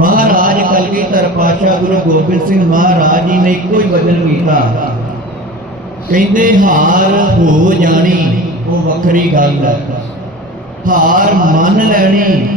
ਮਹਾਰਾਜ ਕਲਗੀਧਰ ਪਾਤਸ਼ਾਹ ਗੁਰੂ ਗੋਬਿੰਦ ਸਿੰਘ ਮਹਾਰਾਜ ਜੀ ਨੇ ਇੱਕੋ ਹੀ ਵਚਨ ਕੀਤਾ। ਕਹਿੰਦੇ, ਹਾਰ ਹੋ ਜਾਣੀ, ਉਹ ਵੱਖਰੀ ਗੱਲ ਹੈ। ਹਾਰ ਮੰਨ ਲੈਣੀ,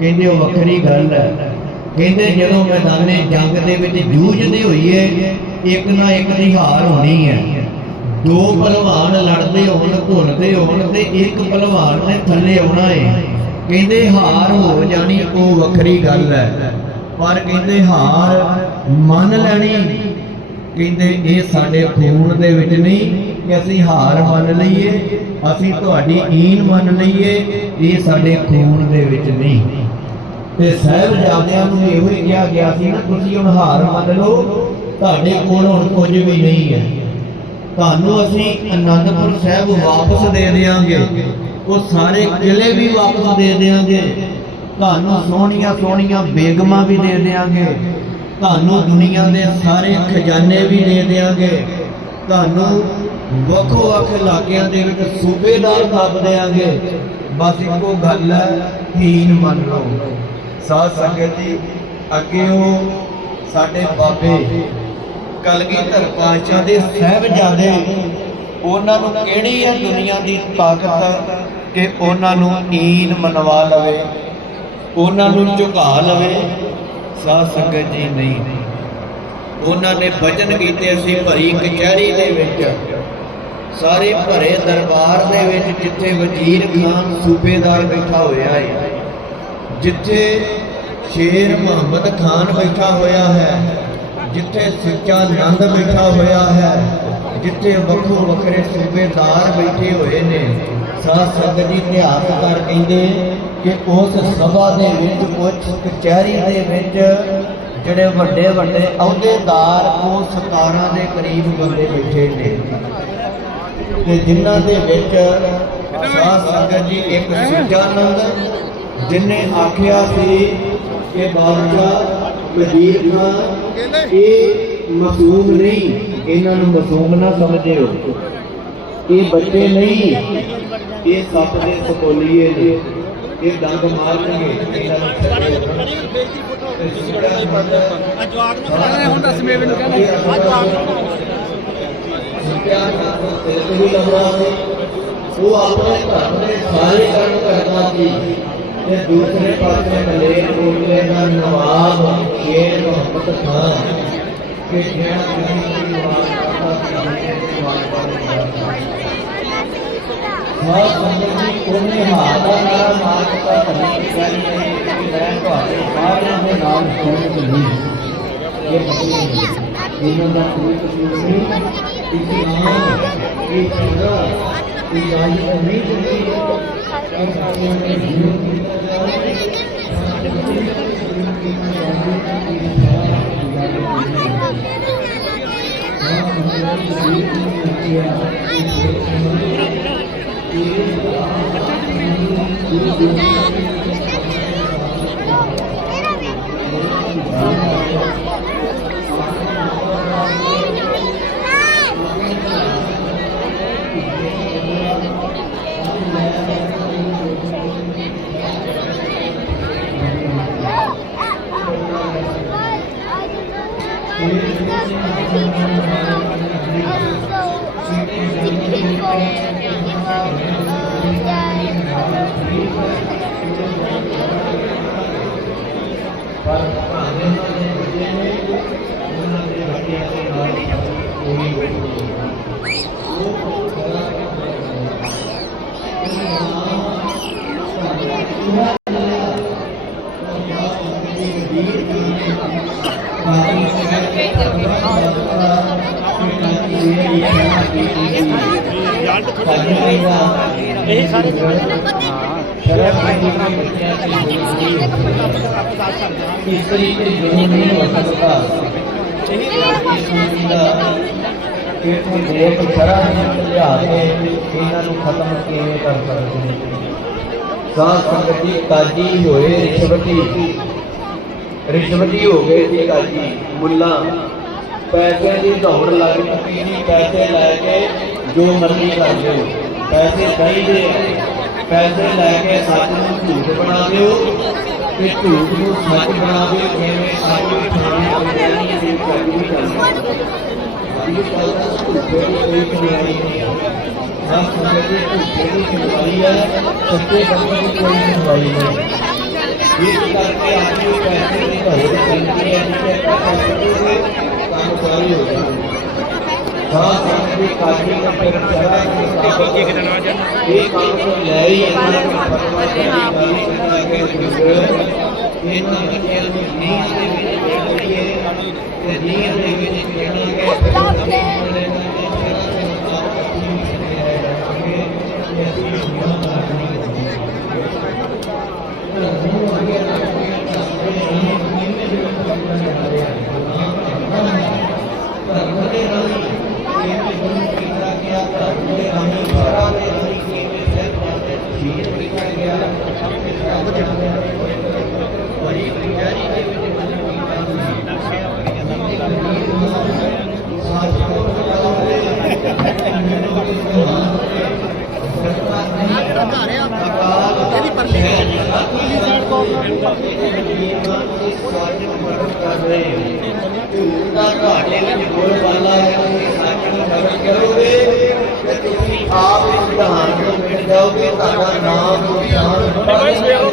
ਕਹਿੰਦੇ, ਉਹ ਵੱਖਰੀ ਗੱਲ ਹੈ। ਕਹਿੰਦੇ, ਜਦੋਂ ਮੈਦਾਨੇ ਜੰਗ ਦੇ ਵਿੱਚ ਜੂਝਦੇ ਹੋਈਏ ਇੱਕ ਨਾ ਇੱਕ ਦੀ ਹਾਰ ਹੋਣੀ ਹੈ। ਦੋ ਪਹਿਲਵਾਨ ਲੜਦੇ ਹੋਣ ਘੁਲਦੇ ਹੋਣ ਤੇ ਇੱਕ ਪਹਿਲਵਾਨ ਨੇ ਥੱਲੇ ਆਉਣਾ ਹੈ ਕਹਿੰਦੇ, ਹਾਰ ਹੋ ਜਾਣੀ, ਉਹ ਵੱਖਰੀ ਗੱਲ ਹੈ। ਪਰ ਕਹਿੰਦੇ ਹਾਰ ਮੰਨ ਲੈਣੀ। ਕਹਿੰਦੇ ਇਹ ਸਾਡੇ ਖੂਨ ਦੇ ਵਿੱਚ ਨਹੀਂ ਕਿ ਅਸੀਂ ਹਾਰ ਮੰਨ ਲਈਏ, ਅਸੀਂ ਤੁਹਾਡੀ ਈਨ ਮੰਨ ਲਈਏ, ਇਹ ਸਾਡੇ ਖੂਨ ਦੇ ਵਿੱਚ ਨਹੀਂ। ਤੇ ਸਾਹਿਬਜ਼ਾਦਿਆਂ ਨੂੰ ਇਹੋ ਹੀ ਕਿਹਾ ਗਿਆ ਸੀ ਨਾ, ਤੁਸੀਂ ਹੁਣ ਹਾਰ ਮੰਨ ਲਓ, ਤੁਹਾਡੇ ਕੋਲ ਹੁਣ ਕੁਝ ਵੀ ਨਹੀਂ ਹੈ। ਤੁਹਾਨੂੰ ਅਸੀਂ ਅਨੰਦਪੁਰ ਸਾਹਿਬ ਵਾਪਸ ਦੇ ਦੇਵਾਂਗੇ ਉਹ ਸਾਰੇ ਕਿਲੇ ਵੀ ਵਾਪਸ ਦੇ ਦੇਵਾਂਗੇ ਤੁਹਾਨੂੰ ਸੋਹਣੀਆਂ ਸੋਹਣੀਆਂ ਬੇਗਮਾਂ ਵੀ ਦੇ ਦੇਵਾਂਗੇ ਤੁਹਾਨੂੰ ਦੁਨੀਆ ਦੇ ਸਾਰੇ ਖਜ਼ਾਨੇ ਵੀ ਦੇ ਦੇਵਾਂਗੇ ਤੁਹਾਨੂੰ ਵੱਖੋ ਵੱਖ ਇਲਾਕਿਆਂ ਦੇ ਵਿੱਚ ਸੂਬੇਦਾਰ ਥਾਪ ਦੇਵਾਂਗੇ ਬਸ ਇੱਕੋ ਗੱਲ ਹੈ, ਹੀਨ ਮੰਨ। ਲਓ ਸਾਧ ਸੰਗਤ ਜੀ, ਅੱਗੇ ਉਹ ਸਾਡੇ ਬਾਬੇ ਕਲਗੀਧਰ ਪਾਤਸ਼ਾਹ ਦੇ ਸਹਿਬਜ਼ਾਦੇ, ਉਹਨਾਂ ਨੂੰ ਕਿਹੜੀ ਹੈ ਦੁਨੀਆ ਦੀ ਤਾਕਤ ਕਿ ਉਹਨਾਂ ਨੂੰ ਈਨ ਮਨਵਾ ਲਵੇ? ਉਹਨਾਂ ਨੂੰ ਝੁਕਾ ਲਵੇ, ਸਾਧ ਸੰਗਤ ਜੀ ਨਹੀਂ। ਉਹਨਾਂ ਨੇ ਬਚਨ ਕੀਤੇ ਅਸੀਂ ਭਰੀ ਕਚਹਿਰੀ ਦੇ ਵਿੱਚ। ਸਾਰੇ ਭਰੇ ਦਰਬਾਰ ਦੇ ਵਿੱਚ ਜਿੱਥੇ ਵਜ਼ੀਰ ਖਾਨ ਸੂਬੇਦਾਰ ਬੈਠਾ ਹੋਇਆ ਹੈ, ਜਿੱਥੇ ਸ਼ੇਰ ਮੁਹੰਮਦ ਖਾਨ ਬੈਠਾ ਹੋਇਆ ਹੈ, ਜਿੱਥੇ ਸੱਚਾ ਨੰਦ ਬੈਠਾ ਹੋਇਆ ਹੈ ਜਿੱਥੇ ਵੱਖੋ ਵੱਖਰੇ ਸੂਬੇਦਾਰ ਬੈਠੇ ਹੋਏ ਨੇ ਸਾਧ ਸੰਗਤ ਜੀ ਇਤਿਹਾਸਕਾਰ ਕਹਿੰਦੇ ਕਿ ਉਸ ਸਭਾ ਦੇ ਵਿੱਚ ਕੁਝ ਕਚਹਿਰੀ ਦੇ ਵਿੱਚ ਜਿਹੜੇ ਵੱਡੇ ਵੱਡੇ ਅਹੁਦੇਦਾਰ, ਉਹ 17 ਦੇ ਕਰੀਬ ਬੰਦੇ ਬੈਠੇ ਨੇ। ਤੇ ਜਿਨ੍ਹਾਂ ਦੇ ਵਿੱਚ ਸਾਧ ਸੰਗਤ ਜੀ ਇੱਕ ਸਿੱਜਾਨੰਦ ਜਿਨੇ ਆਖਿਆ ਸੀ ਕਿ ਬਾਦਸ਼ਾਹ ਵਜ਼ੀਰ ਖਾਨ ਇਹ ਮਾਸੂਮ ਨਹੀਂ ਇਹਨਾਂ ਨੂੰ ਮਾਸੂਮ ਨਾ ਸਮਝਿਓ। ਇਹ ਬੱਚੇ ਨਹੀਂ ਇਹ ਸੱਪ ਦੇ ਸਪੋਲੀਏ ਨੇ। ਇਹ ਡੰਗ ਮਾਰਨਗੇ ਇਹਨਾਂ ਨੂੰ ਛੱਡੋ ਤੇ ਸਿੱਜਾਨੰਦ ਹੁਣ ਦੱਸ ਮੇਵੇ ਨੂੰ ਕਹਿੰਦਾ ਆ ਜਵਾਬ ਵੀ ਲੰਬਾ ਸੀ ਉਹ ਆਪਣੇ ਧਰਮ ਦੇ ਸਾਰੇ ਕੰਮ ਕਰਦਾ ਸੀ। ਤੇ ਦੂਸਰੇ ਪਾਸੇ ਮਲੇਰ ਕੋਟਲੇ ਦਾ ਨਵਾਬ ਸ਼ੇਰ ਮੁਹੰਮਦ ਖਾਨ ਕਿ ਜਿਹੜਾ ਕਿਸੇ ਦੀ ਨਵਾਜ਼ ਕਰਦਾ ਸੀ ਕਿਸੇ ਦੀ ਨਵਾਜ਼ ਕਰਦਾ ਬਹੁਤ ਸੰਗਤ ਜੀ ਉਹਨੇ ਹਾਥ ਦਾ ਨਾਰਾ ਮਾਰ ਦਿੱਤਾ ਧਰਮ ਕਹਿੰਦੇ ਕਿ ਮੈਂ ਤੁਹਾਡੇ ਸਾਰਿਆਂ ਦੇ ਨਾਲ ਸੁਣ ਚੱਲੀ ਇਹ ਬੱਚੇ ਇਹਨਾਂ ਦਾ ਕੋਈ ਕਸੂਰ ਨਹੀਂ ਇਸਲਾਮ ਇਹ ਚੰਗਾ ਇਹ ਗੱਲ ਨਹੀਂ ਹੁੰਦੀ ਕਿ ਸਾਰਿਆਂ ਨੇ ਜੀਵਨ ਕੀਤਾ ਜਾਵੇ ਸਾਡੇ ਬੱਚੇ ਜੀਵਨ ਕੀਤਾ ਜਾਵੇ ਇਹ ਸਾਰਾ ਗੁਜ਼ਾਰਾ ਪਰ ਭਾਵੇਂ ਉਹਨਾਂ ਦੇ ਬੱਚੇ ਨੇ ਉਹਨਾਂ ਦੇ ਬੱਚਿਆਂ ਦੇ ਨਾਲ ਕੋਈ ਉਹ ਖਰਾ ਇਹੀ ਸਾਰੇ ਇਸਤਰੀ ਤੇ ਜੋ ਨਹੀਂ ਹੋ ਸਕਦਾ ਕਿ ਕੋਈ ਦੇਖ ਖਰਾ ਨਹੀਂ ਲਿਆ ਕੇ ਇਹਨਾਂ ਨੂੰ ਖਤਮ ਕਿਵੇਂ ਕਰ ਸਕਦੇ ਸਾਧ ਸੰਗਤ ਦੀ ਕਾਜੀ ਹੋਏ ਰਿਸ਼ਵਤੀ ਰਿਸ਼ਵਤੀ ਹੋ ਗਏ ਸੀ ਕਾਜੀ ਮੁੱਲਾ। ਪੈਸੇ ਦੀ ਦੌੜ ਲੱਗ ਚੁੱਕੀ ਸੀ ਪੈਸੇ ਲੈ ਕੇ ਜੋ ਮਰਜ਼ੀ ਕਰ ਦਿਓ। ਪੈਸੇ ਚਾਹੀਦੇ ਆ। ਪੈਸੇ ਲੈ ਕੇ ਸੱਚ ਨੂੰ ਝੂਠ ਬਣਾ ਦਿਓ ਕਿ ਝੂਠ ਨੂੰ ਸੱਚ ਬਣਾਵੇ ਜਿਵੇਂ ਸੱਚ ਵੀ ਠਾਣੇ ਅਗਿਆਨੀਆਂ ਦੇ ਸੱਚ ਵੀ ਕਰਨਾ ਇਹ ਗੱਲ ਦਾ ਝੂਠੇ ਦੀ ਕੋਈ ਕਮਾਈ ਨਹੀਂ ਹੈ ਸਭ ਸਮਝਦੇ ਝੂਠੇ ਦੀ ਕਮਾਈ ਹੈ ਸੱਚੇ ਬੰਦੇ ਦੀ ਕੋਈ ਕਮਾਈ ਨਹੀਂ ਇਸ ਕਰਕੇ ਆਦਮੀ ਪੈਸੇ ਦੀ ਘਰੇ ਦੇ ਪੈਂਦੀ ਹੈ ਜਿੱਥੇ ਆਪਾਂ ਕਰਦੇ ਕੰਮ ਸਾਰੀ ਹੋ ਜਾਂਦੀ ਖਾਸ ਕਰਕੇ ਕਾਜੀ ਦਾ ਫਿਰ ਚੜਾ ਕੇ ਬਾਕੀ ਕਿਤੇ ਨਾ ਇਹ ਕੰਮ ਤੋਂ ਲੈ ਹੀ ਇਹਨਾਂ ਨੇ ਫਤਵਾ ਜਾਰੀ ਕਰ ਦਿੱਤਾ ਕਿ ਇਹਨਾਂ ਬੱਚਿਆਂ ਨੂੰ ਨੀਂਦ ਦੇ ਵਿੱਚ ਬੈਠੀਏ ਤੇ ਨੀਂਦ ਦੇ ਵਿੱਚ ਕਹਿਣਾਗੇ ਇਹਦੀ ਪਰਲੀ ਪਰਲੀ ਸਾਈਡ ਤੋਂ ਦਾ ਤੁਹਾਡੇ ਵਿੱਚ ਬੋਲਬਾਲਾ ਹੈ ਤੁਸੀਂ ਸੱਚ ਨੂੰ ਪ੍ਰਗਟ ਕਰੋਗੇ ਤੇ ਤੁਸੀਂ ਆਪ ਇਸ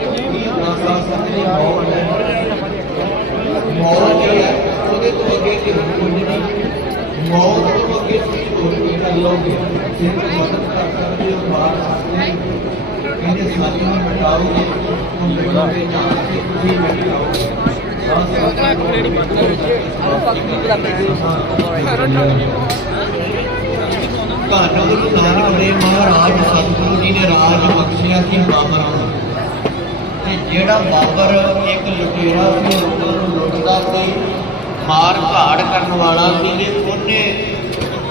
ਤੋਂ ਮੌਤ ਹੈ ਉਹਦੇ ਤੋਂ ਅੱਗੇ ਕਿ ਕੁਝ ਨਹੀਂ ਮੌਤ ਤੋਂ ਅੱਗੇ ਤੁਸੀਂ ਹੋਰ ਕੀ ਕਰ ਲਓਗੇ ਸਿਰਫ ਮਦਦ ਕਰ ਸਕਦੇ ਹੋ ਬਾਹਰ ਸਕਦੇ ਇਹਦੇ ਸੱਚ ਨੂੰ ਮਿਟਾਓਗੇ ਤਾਂ ਮਿਟੋਗੇ ਜਾਣ ਕੇ ਤੁਸੀਂ ਮਿਟਾਓਗੇ ਧੰਨ ਗੁਰੂ ਨਾਨਕ ਦੇਵ ਮਹਾਰਾਜ ਸਤਿਗੁਰੂ ਜੀ ਨੇ ਰਾਜ ਬਖਸ਼ਿਆ ਸੀ ਬਾਬਰਾਂ ਨੂੰ ਜਿਹੜਾ ਬਾਬਰ ਇੱਕ ਲੁਟੇਰਾ ਸੀ ਲੋਕਾਂ ਨੂੰ ਲੁੱਟਦਾ ਸੀ ਮਾਰ ਘਾੜ ਕਰਨ ਵਾਲਾ ਸੀ ਤੇ ਉਹਨੇ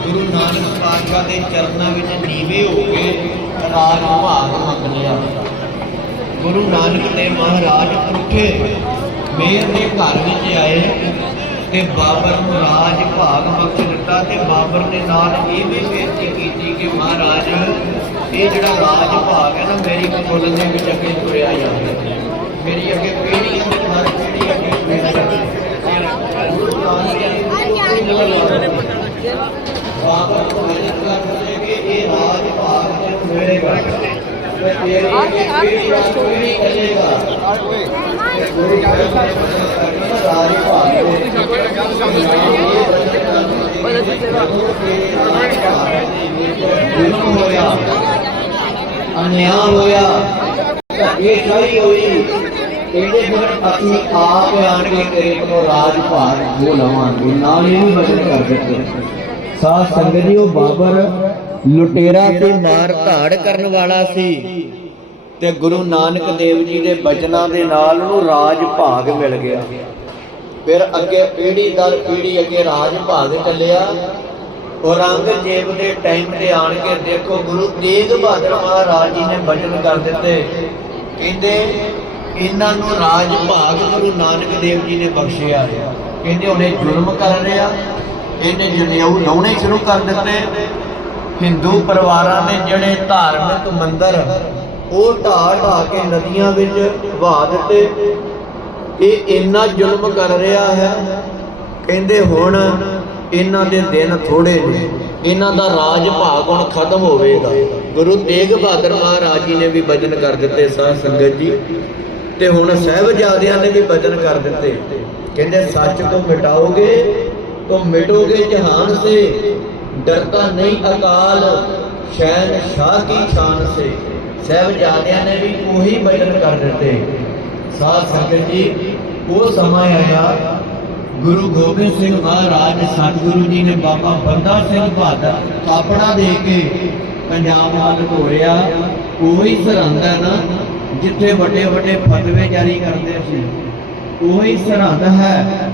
ਗੁਰੂ ਨਾਨਕ ਪਾਤਸ਼ਾਹ ਦੇ ਚਰਨਾਂ ਵਿੱਚ ਨੀਵੇਂ ਹੋ ਕੇ ਰਾਜ ਭਾਗ ਮੰਗ ਲਿਆ। ਗੁਰੂ ਨਾਨਕ ਦੇਵ ਮਹਾਰਾਜ ਉੱਠੇ ਮੇਰ ਦੇ ਘਰ ਵਿੱਚ ਆਏ ਤੇ ਬਾਬਰ ਨੂੰ ਰਾਜ ਭਾਗ ਬਖਸ਼ ਦਿੱਤਾ ਤੇ ਬਾਬਰ ਨੇ ਨਾਲ ਇਹ ਵੀ ਬੇਨਤੀ ਕੀਤੀ ਕਿ ਮਹਾਰਾਜ, ਇਹ ਜਿਹੜਾ ਰਾਜ ਭਾਗ ਹੈ ਨਾ, ਮੇਰੀ ਕੁੱਲ ਦੇ ਵਿੱਚ ਅੱਗੇ ਤੁਰਿਆ ਜਾਵੇ ਹੈ ਹਰ ਪੀੜ੍ਹੀ ਅੱਗੇ ਤੁਰਿਆ ਜਾਵੇ ਗੁਰੂ ਨਾਨਕ ਇਹ ਰਾਜ ਫਿਰ ਅਸੀਂ ਆਪ ਆਣ ਕੇ ਤੇਰੇ ਕੋਲ ਰਾਜ ਭਾਗ ਉਹ ਲਵਾਂਗੇ, ਨਾਲ ਇਹ ਵੀ ਬਚਨ ਕਰ ਦਿੱਤੇ। ਸਾਧ ਸੰਗਤ ਜੀ, ਉਹ ਬਾਬਰ ਲੁਟੇਰਾ ਤੇ ਮਾਰ ਧਾੜ ਕਰਨ ਵਾਲਾ ਸੀ ਤੇ ਗੁਰੂ ਨਾਨਕ ਦੇਵ ਜੀ ਦੇ ਬਚਨਾਂ ਦੇ ਨਾਲ ਉਹਨੂੰ ਰਾਜ ਭਾਗ ਮਿਲ ਗਿਆ। ਫਿਰ ਅੱਗੇ ਪੀੜ੍ਹੀ ਦਰ ਪੀੜ੍ਹੀ ਅੱਗੇ ਰਾਜ ਭਾਗ ਚੱਲਿਆ। ਔਰੰਗਜ਼ੇਬ ਦੇ ਟਾਈਮ ਤੇ ਆਣ ਕੇ ਦੇਖੋ ਗੁਰੂ ਤੇਗ ਬਹਾਦਰ ਮਹਾਰਾਜ ਜੀ ਨੇ ਬਚਨ ਕਰ ਦਿੱਤੇ। ਕਹਿੰਦੇ ਇਹਨਾਂ ਨੂੰ ਰਾਜ ਭਾਗ ਗੁਰੂ ਨਾਨਕ ਦੇਵ ਜੀ ਨੇ ਬਖਸ਼ਿਆ ਕਹਿੰਦੇ ਉਹਨੇ ਜ਼ੁਲਮ ਕਰ ਰਿਹਾ ਇਹਨੇ ਜਨੇਊ ਲਾਉਣੇ ਸ਼ੁਰੂ ਕਰ ਦਿੱਤੇ। ਹਿੰਦੂ ਪਰਿਵਾਰਾਂ ਦੇ ਜਿਹੜੇ ਧਾਰਮਿਕ ਮੰਦਰ, ਉਹ ਢਾਹ ਢਾਹ ਕੇ ਨਦੀਆਂ ਵਿੱਚ ਵਹਾ ਦਿੱਤੇ। ਇਹ ਇੰਨਾ ਜ਼ੁਲਮ ਕਰ ਰਿਹਾ ਹੈ। ਕਹਿੰਦੇ ਹੁਣ ਇਹਨਾਂ ਦੇ ਦਿਨ ਥੋੜੇ ਨੇ। ਇਹਨਾਂ ਦਾ ਰਾਜ ਭਾਗ ਹੁਣ ਖਤਮ ਹੋਵੇਗਾ। ਗੁਰੂ ਤੇਗ ਬਹਾਦਰ ਮਹਾਰਾਜ ਜੀ ਨੇ ਵੀ ਵਜਨ ਕਰ ਦਿੱਤੇ ਸਾਧ ਸੰਗਤ ਜੀ। ਤੇ ਹੁਣ ਸਹਿਬਜ਼ਾਦਿਆਂ ਨੇ ਵੀ ਬਚਨ ਕਰ ਦਿੱਤੇ। ਕਹਿੰਦੇ, ਸੱਚ ਤੋਂ ਮਿਟਾਓਗੇ, ਤੋ ਮਿਟੋਗੇ ਜਹਾਨ ਸੇ। ਡਰਤਾ ਨਹੀਂ ਅਕਾਲ, ਸ਼ੈਨ ਸ਼ਾਹ ਕੀ ਸ਼ਾਨ ਸੇ। ਸਹਿਬਜ਼ਾਦਿਆਂ ਨੇ ਵੀ ਉਹੀ ਬਚਨ ਕਰ ਦਿੱਤੇ। ਸਾਧ ਸੰਗਤ ਜੀ, ਉਹ ਸਮਾਂ ਆਇਆ, ਗੁਰੂ ਗੋਬਿੰਦ ਸਿੰਘ ਮਹਾਰਾਜ ਸਤਿਗੁਰੂ ਜੀ ਨੇ ਬਾਬਾ ਬੰਦਾ ਸਿੰਘ ਬਹਾਦਰ ਆਪਣਾ ਦੇ ਕੇ ਪੰਜਾਬ ਨਾਲ ਧੋਇਆ ਉਹੀ ਸਰਹੰਦ ਹੈ ਨਾ ਜਿੱਥੇ ਵੱਡੇ ਵੱਡੇ ਫਤਵੇ ਜਾਰੀ ਕਰਦੇ ਸੀ ਉਹੀ ਸਰਹੰਦ ਹੈ।